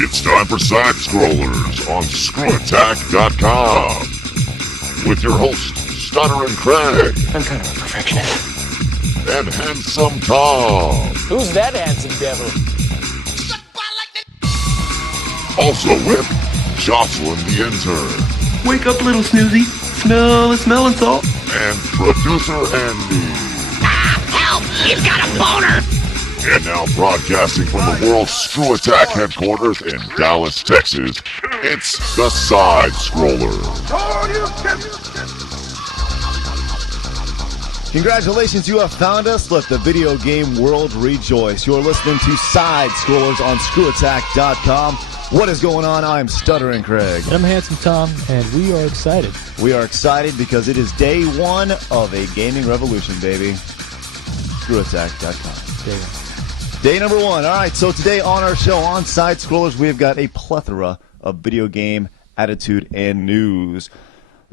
It's time for Sidescrollers on ScrewAttack.com with your hosts, Stuttering Craig. I'm kind of a perfectionist. And Handsome Tom. Who's that handsome devil? Also with Jocelyn the Intern. Wake up, little snoozy. Smell the smelling salt. And producer Andy. Help! He's got a boner! And now broadcasting from the world's Screw Attack headquarters in Dallas, Texas, it's the Sidescrollers. Congratulations, you have found us. Let the video game world rejoice. You're listening to Sidescrollers on ScrewAttack.com. What is going on? I'm Stuttering Craig. And I'm Handsome Tom, and we are excited. We are excited because it is day one of a gaming revolution, baby. ScrewAttack.com. Day number one. All right, so today on our show on Sidescrollers, we've got a plethora of video game attitude and news. A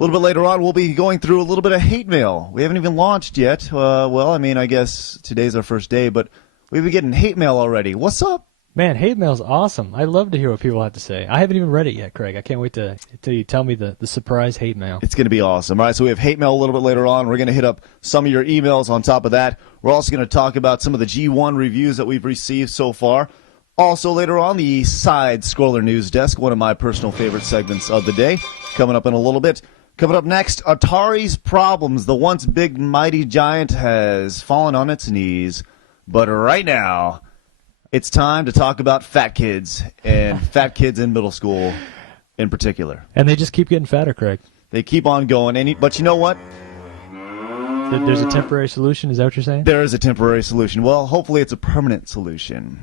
little bit later on, we'll be going through a little bit of hate mail. We haven't even launched yet. Well, I mean, I guess today's our first day, but we've been getting hate mail already. What's up? Man, hate mail's awesome. I love to hear what people have to say. I haven't even read it yet, Craig. I can't wait till you tell me the surprise hate mail. It's going to be awesome. All right, so we have hate mail a little bit later on. We're going to hit up some of your emails on top of that. We're also going to talk about some of the G1 reviews that we've received so far. Also later on, the Side-Scroller News Desk, one of my personal favorite segments of the day, coming up in a little bit. Coming up next, Atari's problems. The once big, mighty giant has fallen on its knees. But right now, it's time to talk about fat kids, and fat kids in middle school in particular. And they just keep getting fatter, Craig. They keep on going. But you know what? There's a temporary solution? Is that what you're saying? There is a temporary solution. Well, hopefully it's a permanent solution.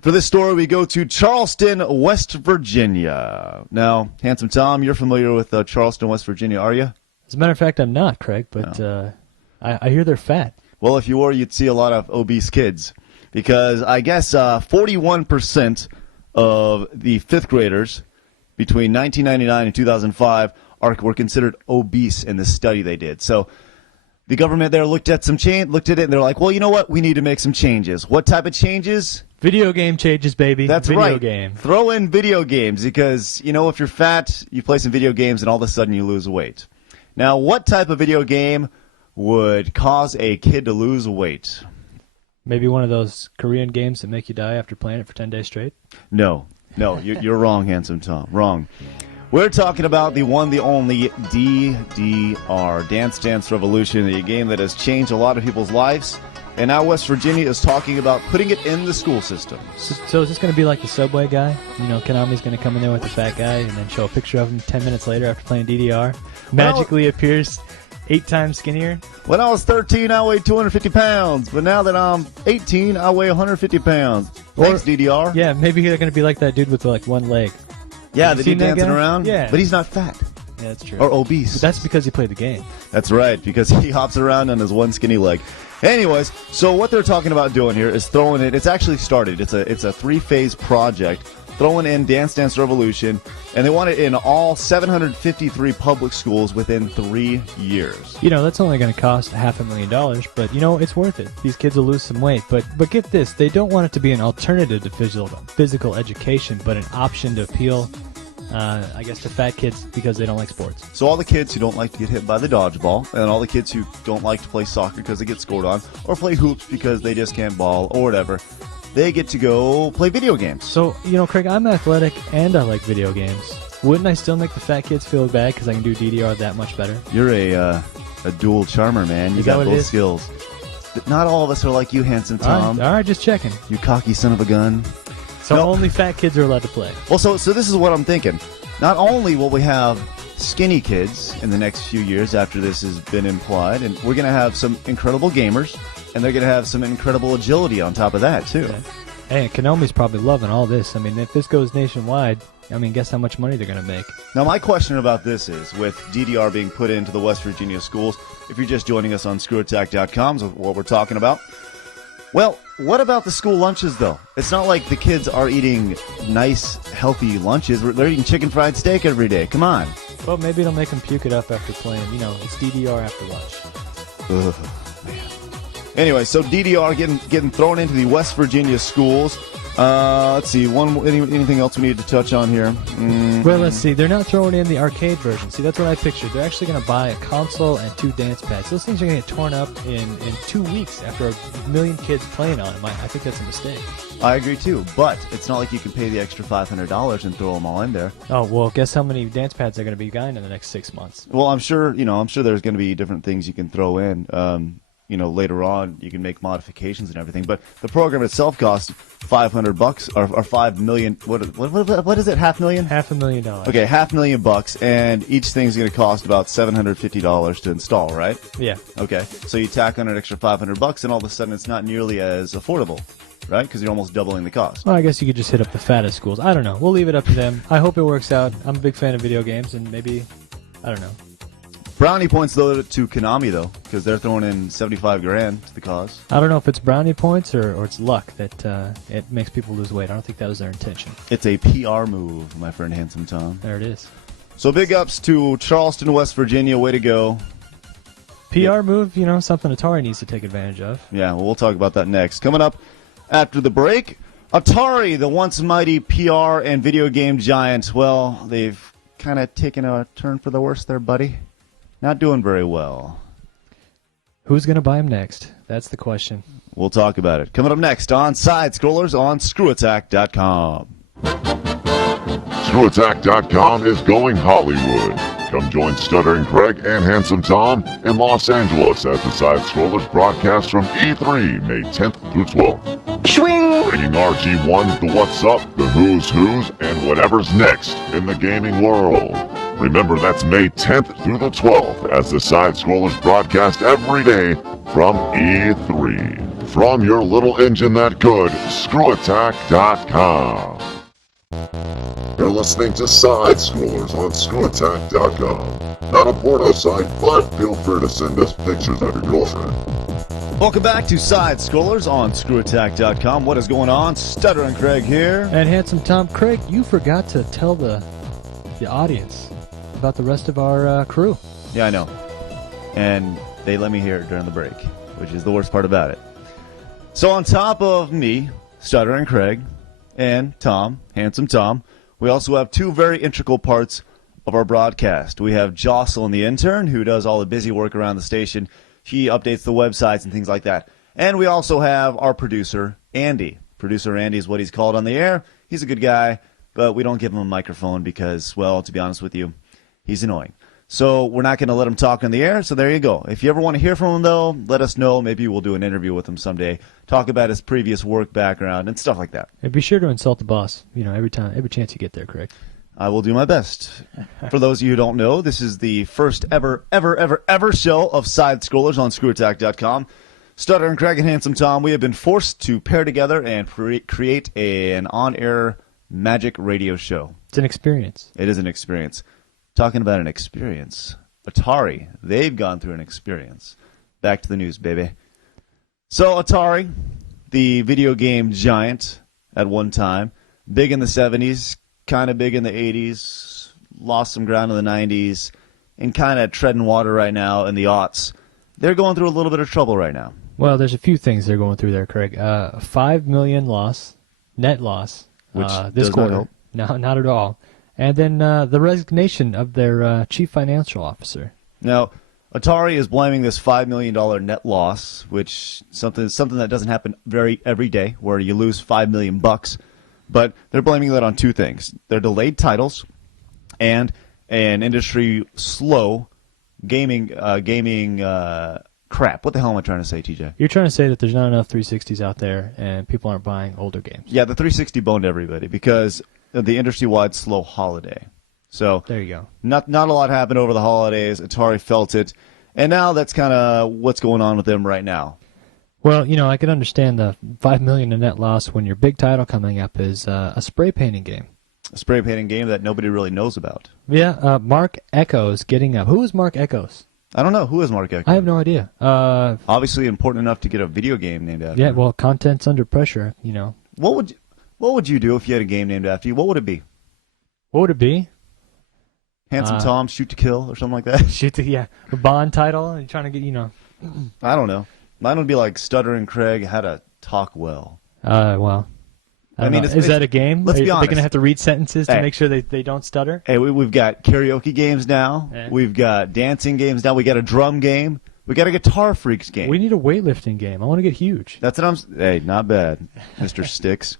For this story, we go to Charleston, West Virginia. Now, Handsome Tom, you're familiar with Charleston, West Virginia, are you? As a matter of fact, I'm not, Craig, but no. I hear they're fat. Well, if you were, you'd see a lot of obese kids. Because I guess 41% of the fifth graders between 1999 and 2005 were considered obese in the study they did. So the government there looked at it, and they're like, well, you know what? We need to make some changes. What type of changes? Video game changes, baby. That's video right. Game. Throw in video games because, you know, if you're fat, you play some video games, and all of a sudden you lose weight. Now, what type of video game would cause a kid to lose weight? Maybe one of those Korean games that make you die after playing it for 10 days straight? No, you're wrong, Handsome Tom. Wrong. We're talking about the one, the only DDR, Dance Dance Revolution, a game that has changed a lot of people's lives. And now West Virginia is talking about putting it in the school system. So is this going to be like the Subway guy? You know, Konami's going to come in there with the fat guy and then show a picture of him 10 minutes later after playing DDR? Magically appears 8 times skinnier? When I was 13, I weighed 250 pounds. But now that I'm 18, I weigh 150 pounds. Thanks, DDR. Yeah, maybe they're going to be like that dude with like one leg. Yeah, the dude dancing around? Yeah. But he's not fat. Yeah, that's true. Or obese. But that's because he played the game. That's right, because he hops around on his one skinny leg. Anyways, so what they're talking about doing here is throwing it. It's actually started. It's a 3-phase project. Throwing in Dance Dance Revolution, and they want it in all 753 public schools within 3 years. You know, that's only going to cost $500,000, but, you know, it's worth it. These kids will lose some weight. But get this, they don't want it to be an alternative to physical education, but an option to appeal, I guess, to fat kids because they don't like sports. So all the kids who don't like to get hit by the dodgeball, and all the kids who don't like to play soccer because they get scored on, or play hoops because they just can't ball, or whatever, they get to go play video games. So, you know, Craig, I'm athletic and I like video games. Wouldn't I still make the fat kids feel bad because I can do DDR that much better? You're a dual charmer, man. You got both skills. But not all of us are like you, Handsome Tom. All right, just checking. You cocky son of a gun. So only fat kids are allowed to play. Well, so this is what I'm thinking. Not only will we have skinny kids in the next few years after this has been implied, and we're going to have some incredible gamers, and they're going to have some incredible agility on top of that, too. Okay. Hey, Konami's probably loving all this. I mean, if this goes nationwide, I mean, guess how much money they're going to make. Now, my question about this is, with DDR being put into the West Virginia schools, if you're just joining us on ScrewAttack.com, is what we're talking about. Well, what about the school lunches, though? It's not like the kids are eating nice, healthy lunches. They're eating chicken fried steak every day. Come on. Well, maybe it'll make them puke it up after playing. You know, it's DDR after lunch. Ugh, man. Anyway, so DDR getting thrown into the West Virginia schools. Let's see. Anything else we need to touch on here? Well, let's see. They're not throwing in the arcade version. See, that's what I pictured. They're actually going to buy a console and 2 dance pads. Those things are going to get torn up in 2 weeks after a million kids playing on them. I think that's a mistake. I agree too, but it's not like you can pay the extra $500 and throw them all in there. Oh well, guess how many dance pads they're going to be buying in the next 6 months? Well, I'm sure there's going to be different things you can throw in. Later on you can make modifications and everything. But the program itself costs $500 or $5 million. What is it? $500,000? $500,000. Okay, $500,000, and each thing's going to cost about $750 to install, right? Yeah. Okay, so you tack on an extra $500, and all of a sudden it's not nearly as affordable, right? Because you're almost doubling the cost. Well, I guess you could just hit up the fattest schools. I don't know. We'll leave it up to them. I hope it works out. I'm a big fan of video games, and maybe, I don't know. Brownie points though to Konami though, because they're throwing in $75,000 to the cause. I don't know if it's brownie points or it's luck that it makes people lose weight. I don't think that was their intention. It's a PR move, my friend Handsome Tom. There it is. So big ups to Charleston, West Virginia. Way to go. PR move, something Atari needs to take advantage of. Yeah, well, we'll talk about that next. Coming up after the break, Atari, the once mighty PR and video game giant. Well, they've kind of taken a turn for the worse there, buddy. Not doing very well. Who's going to buy him next? That's the question. We'll talk about it. Coming up next on Sidescrollers on ScrewAttack.com. ScrewAttack.com is going Hollywood. Come join Stuttering Craig and Handsome Tom in Los Angeles as the Sidescrollers broadcast from E3 May 10th through 12th. Swing! Bringing RG1, the What's Up, the Who's Who's, and whatever's next in the gaming world. Remember, that's May 10th through the 12th as the Sidescrollers broadcast every day from E3. From your little engine that could, ScrewAttack.com. You're listening to Sidescrollers on ScrewAttack.com. Not a porno site, but feel free to send us pictures of your girlfriend. Welcome back to Sidescrollers on ScrewAttack.com. What is going on? Stuttering Craig here. And Handsome Tom. Craig, you forgot to tell the audience about the rest of our crew. Yeah, I know. And they let me hear it during the break, which is the worst part about it. So on top of me, Stuttering Craig, and Tom, Handsome Tom, we also have 2 very integral parts of our broadcast. We have Jocelyn, the intern, who does all the busy work around the station. He updates the websites and things like that. And we also have our producer, Andy. Producer Andy is what he's called on the air. He's a good guy, but we don't give him a microphone because, well, to be honest with you, he's annoying. So we're not going to let him talk on the air, so there you go. If you ever want to hear from him, though, let us know. Maybe we'll do an interview with him someday, talk about his previous work background and stuff like that. And be sure to insult the boss, every chance you get there, Craig. I will do my best. For those of you who don't know, this is the first ever show of Sidescrollers on ScrewAttack.com. Stutter and Craig and Handsome Tom, we have been forced to pair together and create an on-air magic radio show. It's an experience. It is an experience. Talking about an experience, Atari, they've gone through an experience. Back to the news, baby. So Atari, the video game giant at one time, big in the 70s, kind of big in the 80s, lost some ground in the 90s, and kind of treading water right now in the aughts. They're going through a little bit of trouble right now. Well, there's a few things they're going through there, Craig. $5 million net loss, Which this does quarter. not help. No, not at all. And then the resignation of their chief financial officer. Now, Atari is blaming this $5 million net loss, which something that doesn't happen every day, where you lose $5 million. But they're blaming that on 2 things: their delayed titles and an industry slow gaming crap. What the hell am I trying to say, TJ? You're trying to say that there's not enough 360s out there and people aren't buying older games. Yeah, the 360 boned everybody because of the industry-wide slow holiday. So there you go. Not a lot happened over the holidays. Atari felt it, and now that's kind of what's going on with them right now. Well, I can understand the $5 million in net loss when your big title coming up is a spray painting game. A spray painting game that nobody really knows about. Yeah, Mark Echoes getting up. Who is Mark Echoes? I don't know. Who is Mark Echoes? I have no idea. Obviously important enough to get a video game named after. Yeah, well, content's under pressure, What would you do if you had a game named after you? What would it be? What would it be? Handsome Tom, Shoot to Kill, or something like that? A Bond title, and trying to get, I don't know. Mine would be like Stuttering Craig, How to Talk Well. Well. I mean, is that a game? Let's be Are they honest. going to have to read sentences to Hey. make sure they don't stutter? Hey, we've got karaoke games now. Yeah. We've got dancing games now. We got a drum game. We got a Guitar Freaks game. We need a weightlifting game. I want to get huge. That's what Hey, not bad, Mr. Sticks.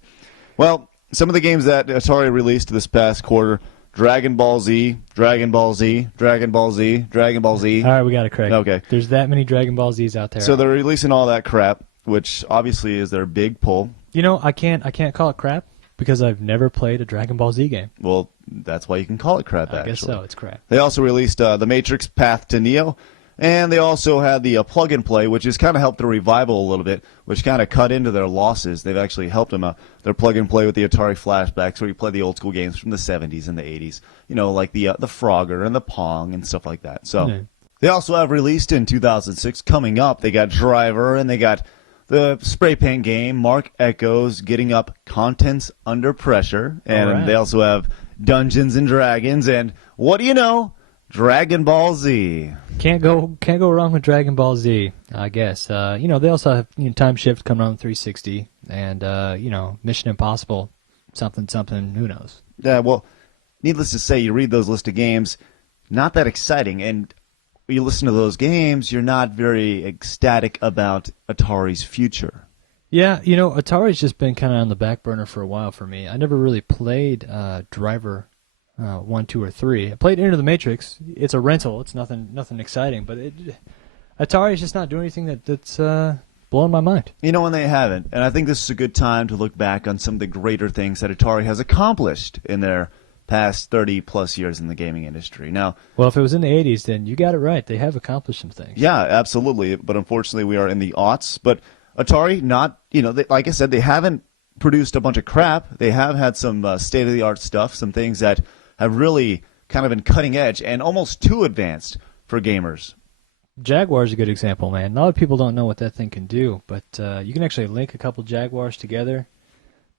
Well, some of the games that Atari released this past quarter: Dragon Ball Z, Dragon Ball Z, Dragon Ball Z, Dragon Ball Z. All right, we got it, Craig. Okay. There's that many Dragon Ball Zs out there. So they're releasing all that crap, which obviously is their big pull. You know, I can't call it crap because I've never played a Dragon Ball Z game. Well, that's why you can call it crap, I actually. guess so. It's crap. They also released The Matrix Path to Neo, and they also had the plug and play, which has kind of helped the revival a little bit, which kind of cut into their losses. They've actually helped them. Their plug and play with the Atari flashbacks, where you play the old school games from the 70s and the 80s, like the Frogger and the Pong and stuff like that. So Yeah. They also have released in 2006, coming up, they got Driver, and they got the spray paint game, Mark Echoes, Getting Up, Contents Under Pressure, and All right. they also have Dungeons and Dragons, and what do you know? Dragon Ball Z. Can't go wrong with Dragon Ball Z, I guess. They also have Time Shift coming on 360, and Mission Impossible, something, who knows? Yeah, well, needless to say, you read those list of games, not that exciting, and you listen to those games, you're not very ecstatic about Atari's future. Yeah, Atari's just been kind of on the back burner for a while for me. I never really played Driver 1, 2, or 3. I played Into the Matrix. It's a rental. It's nothing exciting, but Atari's just not doing anything that's blowing my mind. And they haven't. And I think this is a good time to look back on some of the greater things that Atari has accomplished in their past 30-plus years in the gaming industry. Now, Well, if it was in the 80s, then you got it right. They have accomplished some things. yeah, absolutely. But unfortunately, we are in the aughts. But Atari, like I said, they haven't produced a bunch of crap. They have had some state-of-the-art stuff, some things that have really kind of been cutting edge and almost too advanced for gamers. Jaguar's a good example, man. A lot of people don't know what that thing can do, but you can actually link a couple Jaguars together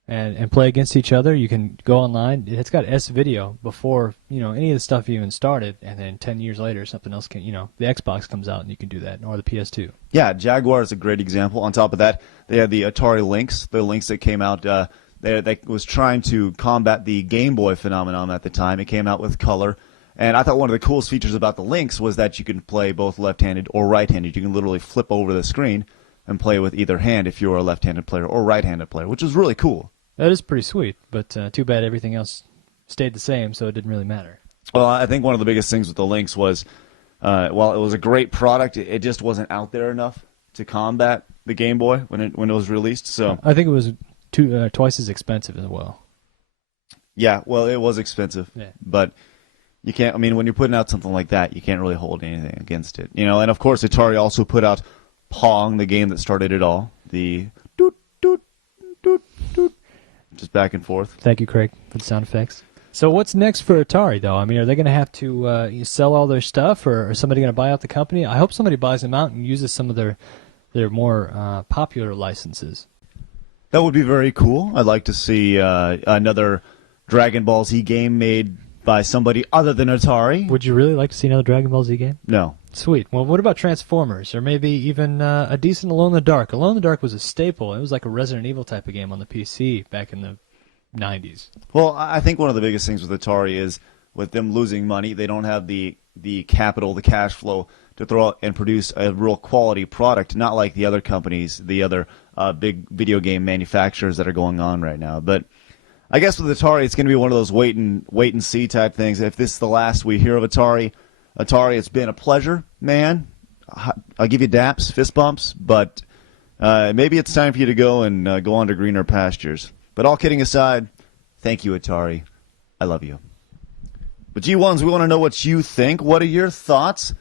and play against each other. You can go online. It's got S-Video before any of the stuff even started, and then 10 years later, something else can, the Xbox comes out and you can do that, or the PS2. Yeah, Jaguar is a great example. On top of that, they had the Atari Lynx, the Lynx that came out that was trying to combat the Game Boy phenomenon at the time. It came out with color. And I thought one of the coolest features about the Lynx was that you can play both left-handed or right-handed. You can literally flip over the screen and play with either hand if you're a left-handed player or right-handed player, which is really cool. That is pretty sweet, but too bad everything else stayed the same, so it didn't really matter. Well, I think one of the biggest things with the Lynx was, while it was a great product, it just wasn't out there enough to combat the Game Boy when it was released. So I think it was twice as expensive as well. yeah, well, it was expensive, Yeah. but you can't. I mean, when you're putting out something like that, you can't really hold anything against it, And of course, Atari also put out Pong, the game that started it all. The doot doot doot doot, just back and forth. Thank you, Craig, for the sound effects. So what's next for Atari, though? I mean, are they going to have to sell all their stuff, or is somebody going to buy out the company? I hope somebody buys them out and uses some of their more popular licenses. That would be very cool. I'd like to see another Dragon Ball Z game made by somebody other than Atari. Would you really like to see another Dragon Ball Z game? No. Sweet. Well, what about Transformers, or maybe even a decent Alone in the Dark? Alone in the Dark was a staple. It was like a Resident Evil type of game on the PC back in the 90s. Well, I think one of the biggest things with Atari is with them losing money, they don't have the capital, the cash flow to throw out and produce a real quality product, not like the other companies, the other big video game manufacturers that are going on right now. But I guess with Atari, it's going to be one of those wait and see type things. If this is the last we hear of Atari, it's been a pleasure, man. I'll give you daps, fist bumps, but maybe it's time for you to go and go on to greener pastures. But all kidding aside, thank you, Atari. I love you. But G1s, we want to know what you think. What are your thoughts?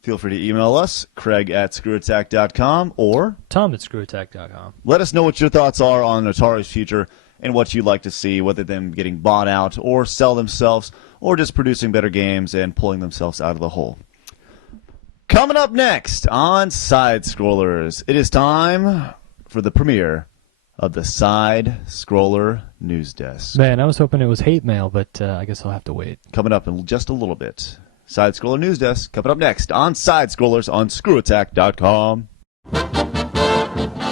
Feel free to email us, Craig@ScrewAttack.com, or Tom@ScrewAttack.com. let us know what your thoughts are on Atari's future and what you'd like to see, whether them getting bought out or sell themselves or just producing better games and pulling themselves out of the hole. Coming up next on Sidescrollers, it is time for the premiere of the Side-Scroller News Desk. Man, I was hoping it was hate mail, but I guess I'll have to wait. Coming up in just a little bit. Side-Scroller News Desk coming up next on Sidescrollers on ScrewAttack.com.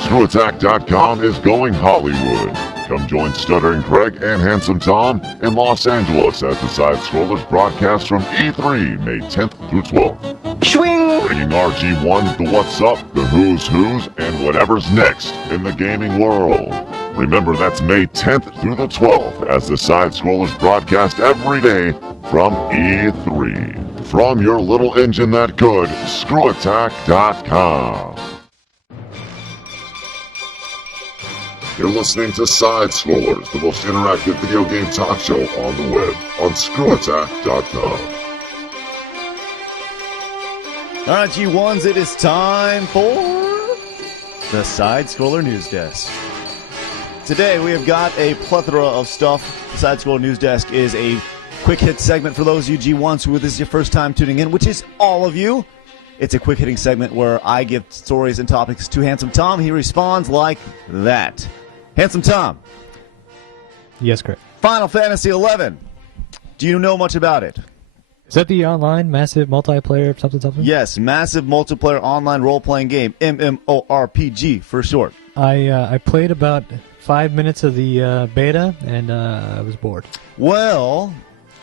ScrewAttack.com is going Hollywood. Come join Stuttering Craig and Handsome Tom in Los Angeles as the Sidescrollers broadcast from E3 May 10th through 12th. Swing! Bringing RG1 the what's up, the who's, and whatever's next in the gaming world. Remember, that's May 10th through the 12th as the Sidescrollers broadcast every day from E3. From your little engine that could, ScrewAttack.com. You're listening to Sidescrollers, the most interactive video game talk show on the web, on ScrewAttack.com. All right, G1s, it is time for the Side-Scroller News Desk. Today, we have got a plethora of stuff. The Side-Scroller News Desk is a quick-hit segment for those of you G1s who this is your first time tuning in, which is all of you. It's a quick-hitting segment where I give stories and topics to Handsome Tom. He responds like that. Handsome Tom. Yes, Craig. Final Fantasy XI. Do you know much about it? Is that the online massive multiplayer something? Yes, massive multiplayer online role-playing game, MMORPG for short. I played about 5 minutes of the beta, and I was bored. Well,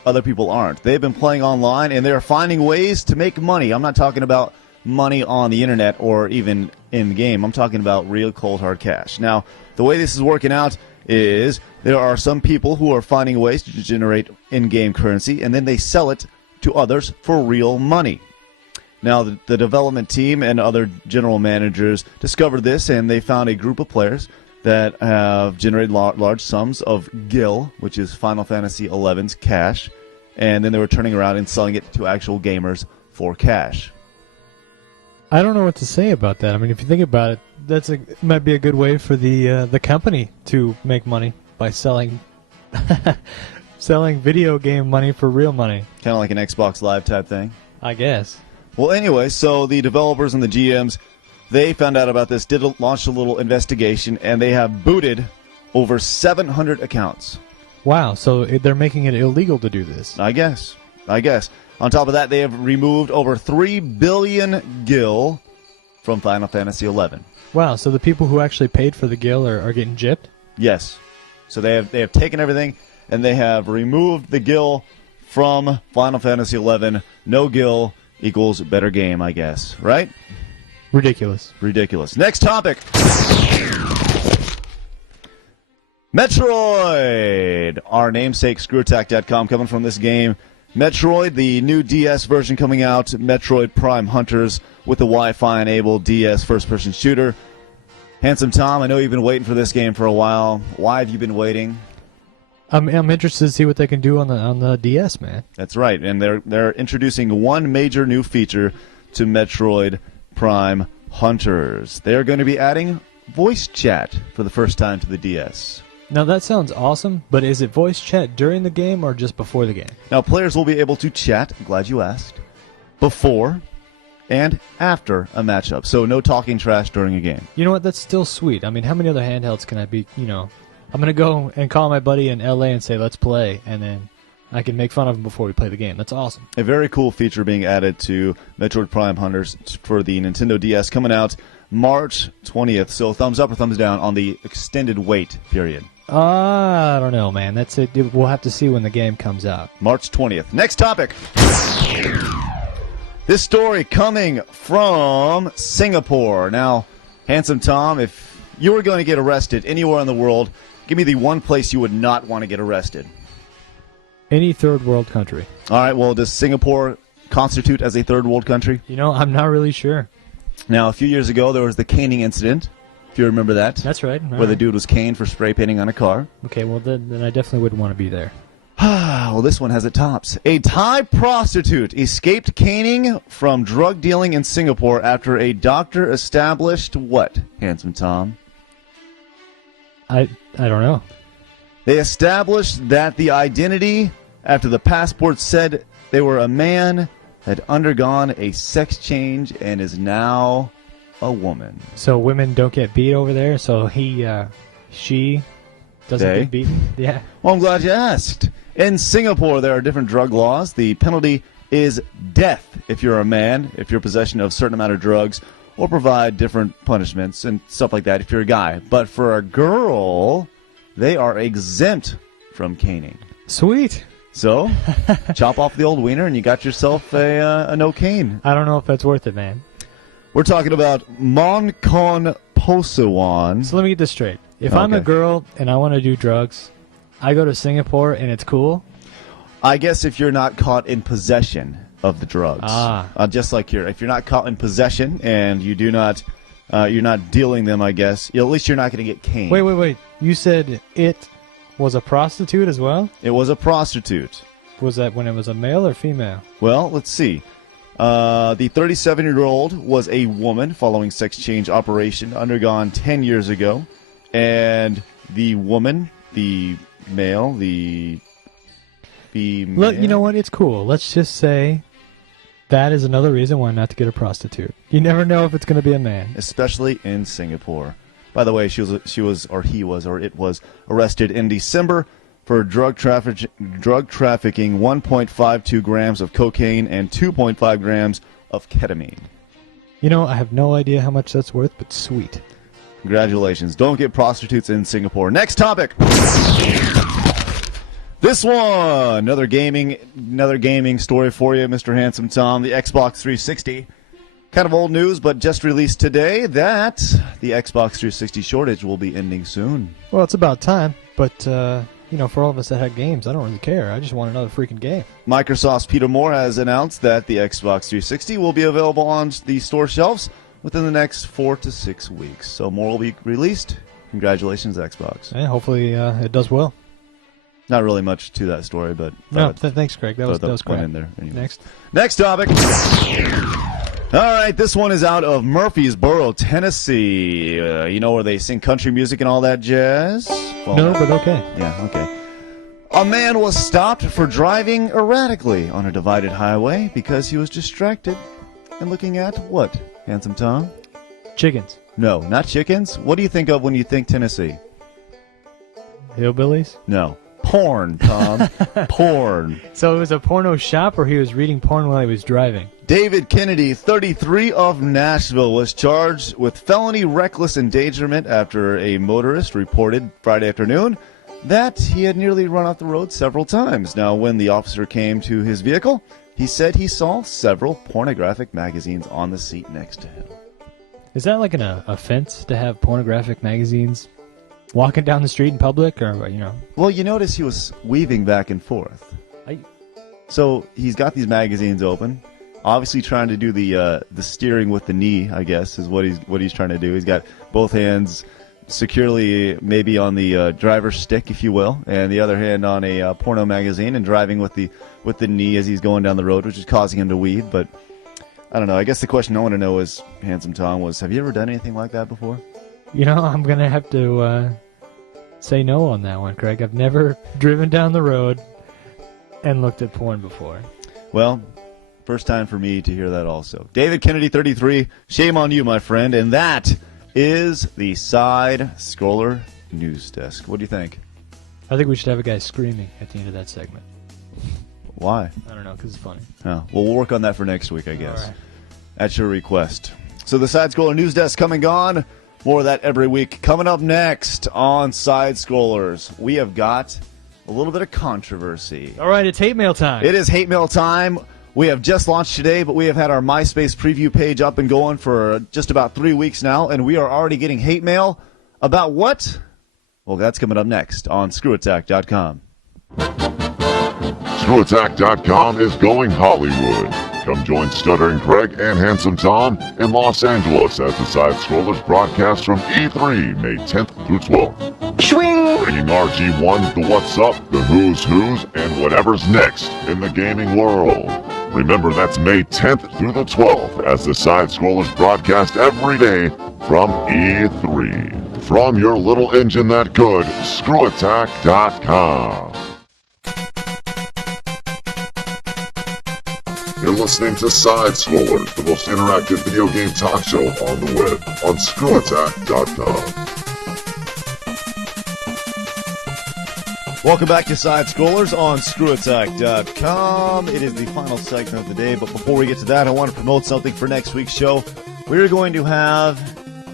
other people aren't. They've been playing online, and they're finding ways to make money. I'm not talking about money on the internet or even in-game. I'm talking about real cold hard cash. Now, the way this is working out is there are some people who are finding ways to generate in-game currency, and then they sell it to others for real money. Now, the development team and other general managers discovered this, and they found a group of players that have generated large sums of gil, which is Final Fantasy XI's cash, and then they were turning around and selling it to actual gamers for cash. I don't know what to say about that. I mean, if you think about it, might be a good way for the company to make money by selling video game money for real money. Kind of like an Xbox Live type thing. I guess. Well, anyway, so the developers and the GMs, they found out about this, launched a little investigation, and they have booted over 700 accounts. Wow, so they're making it illegal to do this. I guess. On top of that, they have removed over 3 billion gil from Final Fantasy XI. Wow, so the people who actually paid for the gil are getting gypped? Yes. So they have taken everything, and they have removed the gil from Final Fantasy XI. No gil equals better game, I guess. Right? Ridiculous. Next topic. Metroid! Our namesake, ScrewAttack.com, coming from this game. Metroid, the new DS version coming out, Metroid Prime Hunters, with the Wi-Fi enabled DS first-person shooter. Handsome Tom, I know you've been waiting for this game for a while. Why have you been waiting? I'm interested to see what they can do on the DS, man. That's right, and they're introducing one major new feature to Metroid Prime Hunters. They're going to be adding voice chat for the first time to the DS. Now that sounds awesome, but is it voice chat during the game or just before the game? Now players will be able to chat, I'm glad you asked, before and after a matchup. So no talking trash during a game. You know what? That's still sweet. I mean, how many other handhelds can I be, I'm going to go and call my buddy in LA and say, let's play, and then I can make fun of him before we play the game. That's awesome. A very cool feature being added to Metroid Prime Hunters for the Nintendo DS coming out March 20th. So thumbs up or thumbs down on the extended wait period. I don't know, man. That's it. We'll have to see when the game comes out. March 20th. Next topic. This story coming from Singapore. Now, Handsome Tom, if you were going to get arrested anywhere in the world, give me the one place you would not want to get arrested. Any third world country. All right, well, does Singapore constitute as a third world country? I'm not really sure. Now, a few years ago, there was the caning incident, if you remember that. That's right. Where the dude was caned for spray painting on a car. Okay, well, then I definitely wouldn't want to be there. Well, this one has it tops. A Thai prostitute escaped caning from drug dealing in Singapore after a doctor established what, Handsome Tom? I don't know. They established that the identity after the passport said they were a man had undergone a sex change and is now a woman. So women don't get beat over there, so she doesn't They? get beaten? Yeah. Well, I'm glad you asked. In Singapore, there are different drug laws. The penalty is death if you're a man, if you're in possession of a certain amount of drugs, or provide different punishments and stuff like that if you're a guy. But for a girl, they are exempt from caning. Sweet. So, chop off the old wiener and you got yourself a no cane. I don't know if that's worth it, man. We're talking about Mon Con Posuan. So let me get this straight. If I'm a girl and I want to do drugs, I go to Singapore and it's cool? I guess if you're not caught in possession of the drugs. Just like if you're not caught in possession and you do not, you're not dealing them, I guess, at least you're not going to get caned. Wait. You said it was a prostitute as well? It was a prostitute. Was that when it was a male or female? Well, let's see. The 37-year-old was a woman following sex change operation undergone 10 years ago. And the woman, the male, the female... Look, you know what? It's cool. Let's just say that is another reason why not to get a prostitute. You never know if it's going to be a man. Especially in Singapore. By the way, it was arrested in December for drug trafficking 1.52 grams of cocaine and 2.5 grams of ketamine. You know, I have no idea how much that's worth, but sweet. Congratulations. Don't get prostitutes in Singapore. Next topic. This one, another gaming story for you, Mr. Handsome Tom. The Xbox 360. Kind of old news, but just released today that the Xbox 360 shortage will be ending soon. Well, it's about time, but, for all of us that had games, I don't really care. I just want another freaking game. Microsoft's Peter Moore has announced that the Xbox 360 will be available on the store shelves within the next 4 to 6 weeks. So more will be released. Congratulations, Xbox. Yeah, hopefully it does well. Not really much to that story, but... No, thanks, Craig. That was quite great. in there. Anyways. Next topic. All right, this one is out of Murfreesboro, Tennessee. You know where they sing country music and all that jazz? Well, no, but okay. Yeah, okay. A man was stopped for driving erratically on a divided highway because he was distracted and looking at what, Handsome Tom? Chickens. No, not chickens. What do you think of when you think Tennessee? Hillbillies? No. Porn, Tom. Porn. So it was a porno shop, or he was reading porn while he was driving? David Kennedy, 33, of Nashville, was charged with felony reckless endangerment after a motorist reported Friday afternoon that he had nearly run off the road several times. Now, when the officer came to his vehicle, he said he saw several pornographic magazines on the seat next to him. Is that like an offense to have pornographic magazines walking down the street in public, or, Well, you notice he was weaving back and forth. So he's got these magazines open, obviously trying to do the steering with the knee, I guess, is what he's trying to do. He's got both hands securely maybe on the driver's stick, if you will, and the other hand on a porno magazine and driving with the knee as he's going down the road, which is causing him to weave. But I don't know. I guess the question I want to know is, Handsome Tom, have you ever done anything like that before? I'm going to have to say no on that one, Craig. I've never driven down the road and looked at porn before. Well, first time for me to hear that also. David Kennedy, 33, shame on you, my friend. And that is the Side-Scroller News Desk. What do you think? I think we should have a guy screaming at the end of that segment. Why? I don't know, because it's funny. Oh, well, we'll work on that for next week, I guess. All right. At your request. So the Side-Scroller News Desk coming on. More of that every week. Coming up next on Side-Scrollers, we have got a little bit of controversy. All right, it's hate mail time. It is hate mail time. We have just launched today, but we have had our MySpace preview page up and going for just about 3 weeks now, and we are already getting hate mail about what? Well, that's coming up next on ScrewAttack.com. ScrewAttack.com is going Hollywood. Come join Stuttering Craig and Handsome Tom in Los Angeles as the Side-Scrollers broadcast from E3 May 10th through 12th. Swing! Bringing RG1, the What's Up, the Who's, and whatever's next in the gaming world. Remember, that's May 10th through the 12th as the Side-Scrollers broadcast every day from E3. From your little engine that could, ScrewAttack.com. You're listening to Sidescrollers, the most interactive video game talk show on the web on ScrewAttack.com. Welcome back to Side-Scrollers on ScrewAttack.com. It is the final segment of the day, but before we get to that, I want to promote something for next week's show. We're going to have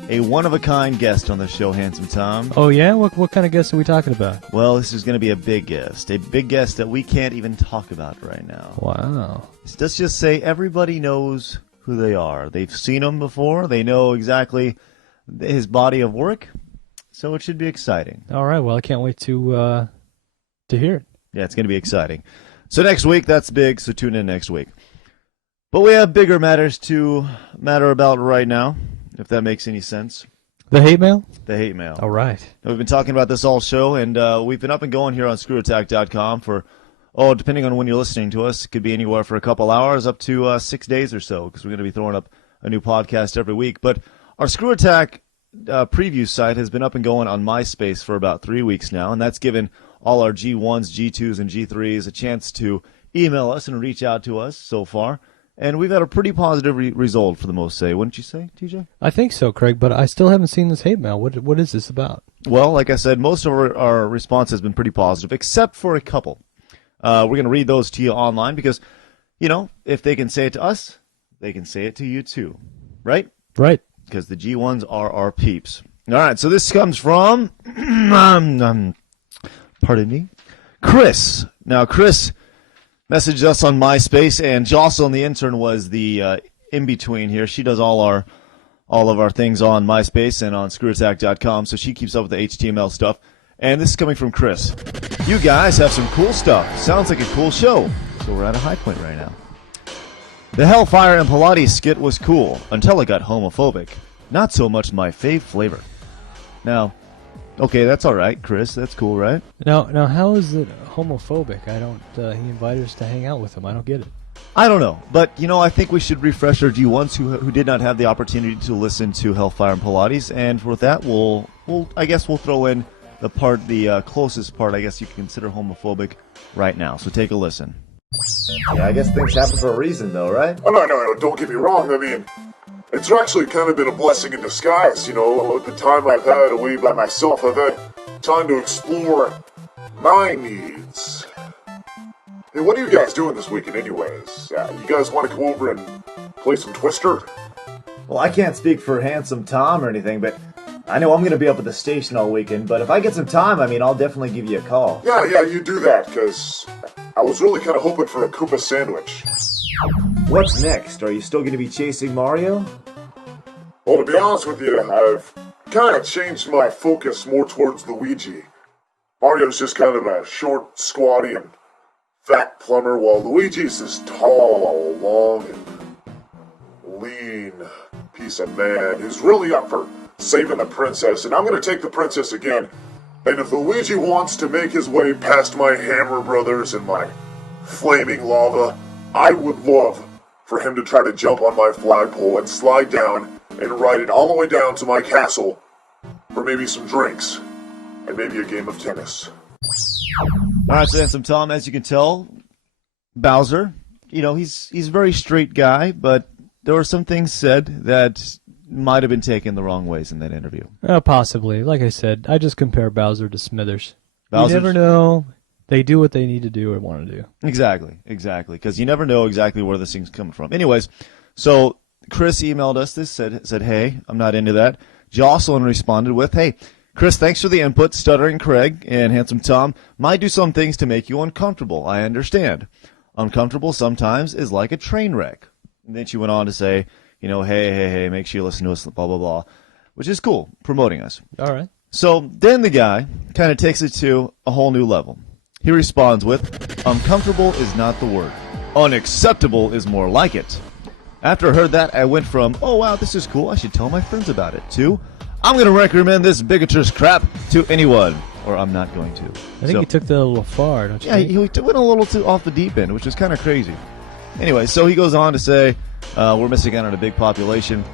a one-of-a-kind guest on the show, Handsome Tom. Oh, yeah? What kind of guest are we talking about? Well, this is going to be a big guest that we can't even talk about right now. Wow. Let's just say everybody knows who they are. They've seen him before. They know exactly his body of work, so it should be exciting. All right, well, I can't wait to hear it. Yeah, it's going to be exciting. So next week, that's big, so tune in next week. But we have bigger matters to matter about right now, if that makes any sense. The hate mail? The hate mail. All right. We've been talking about this all show, and we've been up and going here on ScrewAttack.com for, depending on when you're listening to us, it could be anywhere for a couple hours up to 6 days or so, because we're going to be throwing up a new podcast every week. But our ScrewAttack preview site has been up and going on MySpace for about 3 weeks now, and that's given all our G1s, G2s, and G3s a chance to email us and reach out to us so far. And we've had a pretty positive result for the most say, wouldn't you say, TJ? I think so, Craig, but I still haven't seen this hate mail. What is this about? Well, like I said, most of our response has been pretty positive, except for a couple. We're going to read those to you online because, if they can say it to us, they can say it to you too. Right? Right. Because the G1s are our peeps. All right, so this comes from, pardon me, Chris. Now, Chris messaged us on MySpace, and Jocelyn, the intern, was the in-between here. She does all of our things on MySpace and on ScrewAttack.com, so she keeps up with the HTML stuff. And this is coming from Chris. You guys have some cool stuff. Sounds like a cool show. So we're at a high point right now. The Hellfire and Pilates skit was cool until it got homophobic. Not so much my fave flavor. Now, okay, that's all right, Chris. That's cool, right? Now, how is it homophobic? I don't. He invited us to hang out with him. I don't get it. I don't know, but I think we should refresh our G1s who did not have the opportunity to listen to Hellfire and Pilates, and with that, we'll throw in the closest part. I guess you can consider homophobic right now. So take a listen. Yeah, I guess things happen for a reason, though, right? Oh, no, don't get me wrong. I mean, it's actually kind of been a blessing in disguise, the time I've had away by myself, I've had time to explore my needs. Hey, what are you guys doing this weekend anyways? You guys want to go over and play some Twister? Well, I can't speak for Handsome Tom or anything, but I know I'm going to be up at the station all weekend, but if I get some time, I'll definitely give you a call. Yeah, you do that, because I was really kind of hoping for a Koopa sandwich. What's next? Are you still going to be chasing Mario? Well, to be honest with you, I've kind of changed my focus more towards Luigi. Mario's just kind of a short, squatty, and fat plumber, while Luigi's this tall, long, and lean piece of man who's really up for saving the princess, and I'm going to take the princess again. And if Luigi wants to make his way past my Hammer Brothers and my flaming lava, I would love for him to try to jump on my flagpole and slide down and ride it all the way down to my castle for maybe some drinks and maybe a game of tennis. All right, so Handsome Tom, as you can tell, Bowser, he's a very straight guy, but there were some things said that might have been taken the wrong ways in that interview. Possibly. Like I said, I just compare Bowser to Smithers. Bowser's... You never know. They do what they need to do or want to do. Exactly. Because you never know exactly where this thing's coming from. Anyways, so Chris emailed us this, said, hey, I'm not into that. Jocelyn responded with, hey, Chris, thanks for the input. Stuttering Craig and Handsome Tom might do some things to make you uncomfortable. I understand. Uncomfortable sometimes is like a train wreck. And then she went on to say, hey, make sure you listen to us, blah, blah, blah, which is cool, promoting us. All right. So then the guy kind of takes it to a whole new level. He responds with, uncomfortable is not the word. Unacceptable is more like it. After I heard that, I went from, oh, wow, this is cool, I should tell my friends about it, to, I'm going to recommend this bigotous crap to anyone. Or I'm not going to. I think he took that a little far, don't you think? Yeah, he went a little too off the deep end, which is kind of crazy. Anyway, so he goes on to say, we're missing out on a big population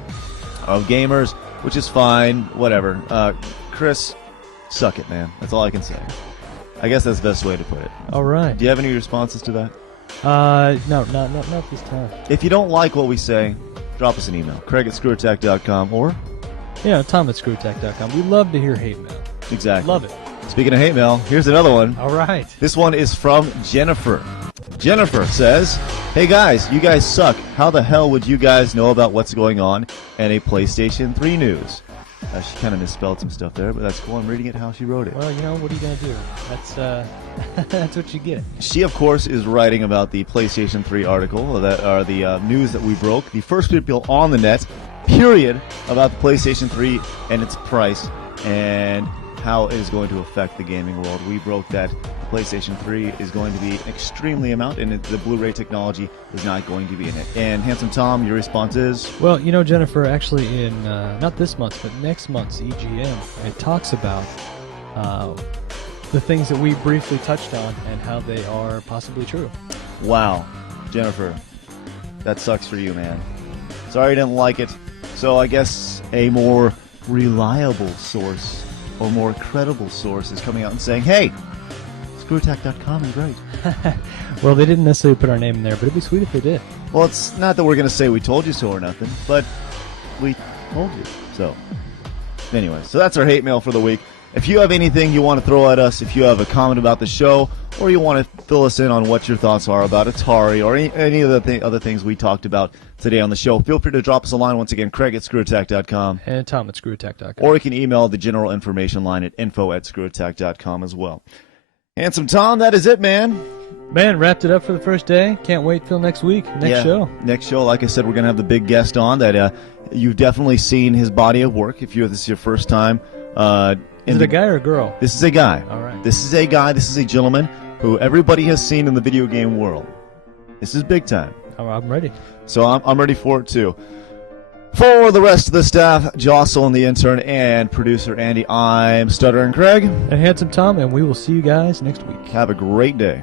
of gamers, which is fine, whatever. Chris, suck it, man. That's all I can say. I guess that's the best way to put it. All right. Do you have any responses to that? No, not this time. If you don't like what we say, drop us an email. Craig@ScrewAttack.com or... Yeah, Tom@ScrewAttack.com. We love to hear hate mail. Exactly. Love it. Speaking of hate mail, here's another one. All right. This one is from Jennifer. Jennifer says, hey guys, you guys suck. How the hell would you guys know about what's going on in a PlayStation 3 news? She kind of misspelled some stuff there, but that's cool. I'm reading it how she wrote it. Well, what are you gonna do? That's that's what you get. She, of course, is writing about the PlayStation 3 article that are the news that we broke. The first people on the net, period, about the PlayStation 3 and its price and how it is going to affect the gaming world. We broke that PlayStation 3 is going to be an extremely amount, and the Blu-ray technology is not going to be in it. And Handsome Tom, your response is? Well, Jennifer, actually in not this month, but next month's EGM, it talks about the things that we briefly touched on and how they are possibly true. Wow, Jennifer, that sucks for you, man. Sorry you didn't like it. So I guess a more reliable source or more credible source is coming out and saying, hey, ScrewAttack.com is right. Well, they didn't necessarily put our name in there, but it'd be sweet if they did. Well, it's not that we're going to say we told you so or nothing, but we told you so. Anyway, so that's our hate mail for the week. If you have anything you want to throw at us, if you have a comment about the show, or you want to fill us in on what your thoughts are about Atari or any of the other things we talked about today on the show, feel free to drop us a line. Once again, Craig at ScrewAttack.com. And Tom at ScrewAttack.com. Or you can email the general information line at info@ScrewAttack.com as well. Handsome Tom, that is it, man. Man, wrapped it up for the first day. Can't wait till next week. Next show. Next show, like I said, we're going to have the big guest on that you've definitely seen his body of work if this is your first time. Is it a guy or a girl? This is a guy. All right. This is a guy. This is a gentleman who everybody has seen in the video game world. This is big time. I'm ready. So I'm ready for it, too. For the rest of the staff, Jocelyn, the intern, and producer Andy, I'm Stuttering Craig. And Handsome Tom, and we will see you guys next week. Have a great day.